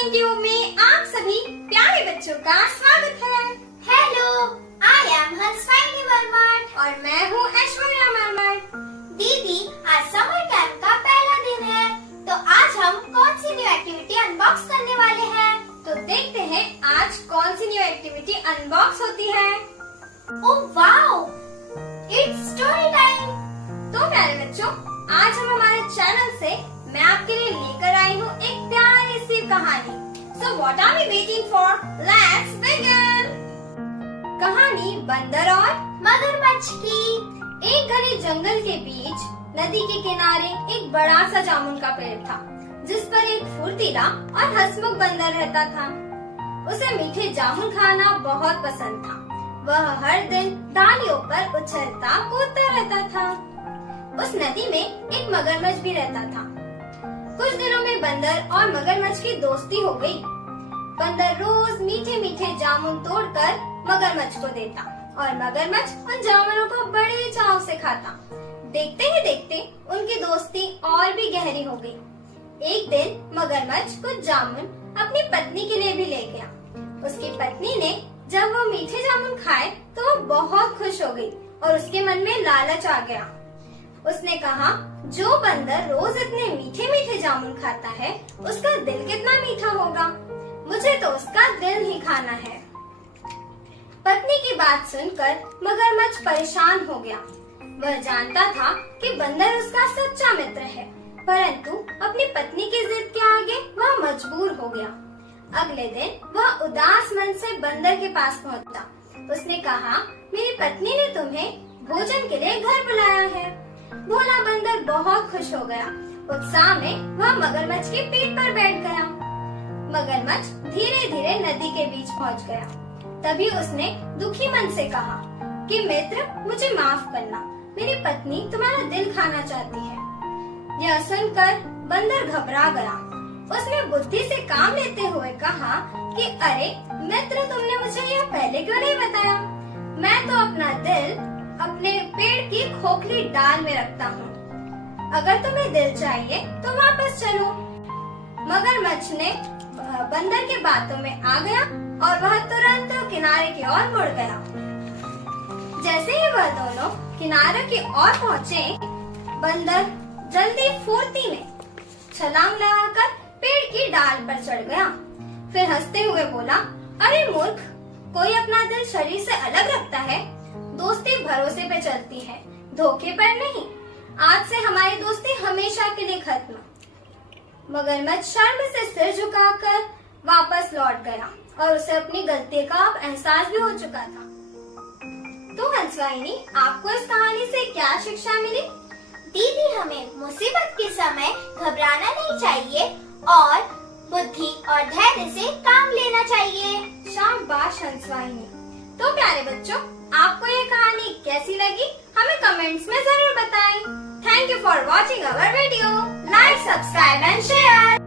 Point you में आप सभी प्यारे बच्चों का स्वागत है। हेलो, आई एम हंसवाइनी वर्मा और मैं हूँ ऐश्वर्या वर्मा। दीदी, आज समर कैंप का पहला दिन है, तो आज हम कौन सी न्यू एक्टिविटी अनबॉक्स करने वाले हैं? तो देखते हैं आज कौन सी न्यू एक्टिविटी अनबॉक्स होती है। Oh wow, it's story time. तो प्यारे बच्चों, आज हम हमारे चैनल से मैं आपके लिए लेकर आई हूँ एक प्यारी सी कहानी। So what are we waiting for? Let's begin. कहानी बंदर और मगरमच्छ की। एक घने जंगल के बीच नदी के किनारे एक बड़ा सा जामुन का पेड़ था, जिस पर एक फुर्तीला और हंसमुख बंदर रहता था। उसे मीठे जामुन खाना बहुत पसंद था। वह हर दिन डालियों पर उछलता कूदता रहता था। उस नदी में एक मगरमच्छ भी रहता था। कुछ दिनों में बंदर और मगरमच्छ की दोस्ती हो गई। बंदर रोज मीठे मीठे जामुन तोड़कर मगरमच्छ को देता और मगरमच्छ उन जामुनों को बड़े चाव से खाता। देखते ही देखते उनकी दोस्ती और भी गहरी हो गई। एक दिन मगरमच्छ कुछ जामुन अपनी पत्नी के लिए भी ले गया। उसकी पत्नी ने जब वो मीठे जामुन खाए तो वो बहुत खुश हो गई और उसके मन में लालच आ गया। उसने कहा, जो बंदर रोज इतने मीठे मीठे जामुन खाता है, उसका दिल कितना मीठा होगा। मुझे तो उसका दिल ही खाना है। पत्नी की बात सुनकर मगरमच्छ परेशान हो गया। वह जानता था कि बंदर उसका सच्चा मित्र है, परंतु अपनी पत्नी की जिद के आगे वह मजबूर हो गया। अगले दिन वह उदास मन से बंदर के पास पहुंचा। उसने कहा, मेरी पत्नी ने तुम्हें भोजन के लिए घर बुलाया है। भोला बंदर बहुत खुश हो गया। उत्साह में वह मगरमच्छ के पेट पर बैठ गया। मगरमच्छ धीरे धीरे नदी के बीच पहुंच गया। तभी उसने दुखी मन से कहा कि मित्र, मुझे माफ करना, मेरी पत्नी तुम्हारा दिल खाना चाहती है। यह सुनकर बंदर घबरा गया। उसने बुद्धि से काम लेते हुए कहा कि अरे मित्र, तुमने मुझे यह पहले क्यों नहीं बताया? मैं तो अपना दिल अपने पेड़ की खोखली डाल में रखता हूँ। अगर तुम्हें दिल चाहिए तो वापस चलो। मगरमच्छ ने बंदर के बातों में आ गया और वह तुरंत किनारे की ओर मुड़ गया। जैसे ही वह दोनों किनारे की ओर पहुँचे, बंदर जल्दी फुर्ती में छलांग लगाकर पेड़ की डाल पर चढ़ गया। फिर हंसते हुए बोला, अरे मूर्ख, कोई अपना दिल शरीर से अलग रखता है? दोस्ती भरोसे पे चलती है, धोखे पर नहीं। आज से हमारी दोस्ती हमेशा के लिए खत्म। मगरमच्छ शर्म से सिर झुकाकर वापस लौट गया और उसे अपनी गलती का अब एहसास भी हो चुका था। तो हंसवाइनी, आपको इस कहानी से क्या शिक्षा मिली? दीदी, हमें मुसीबत के समय घबराना नहीं चाहिए और बुद्धि और धैर्य से काम लेना चाहिए। शाबाश हंसवाइनी। तो प्यारे बच्चों, आपको ये कहानी कैसी लगी हमें कमेंट्स में जरूर बताएं। Thank you for watching our video. Like, subscribe and share.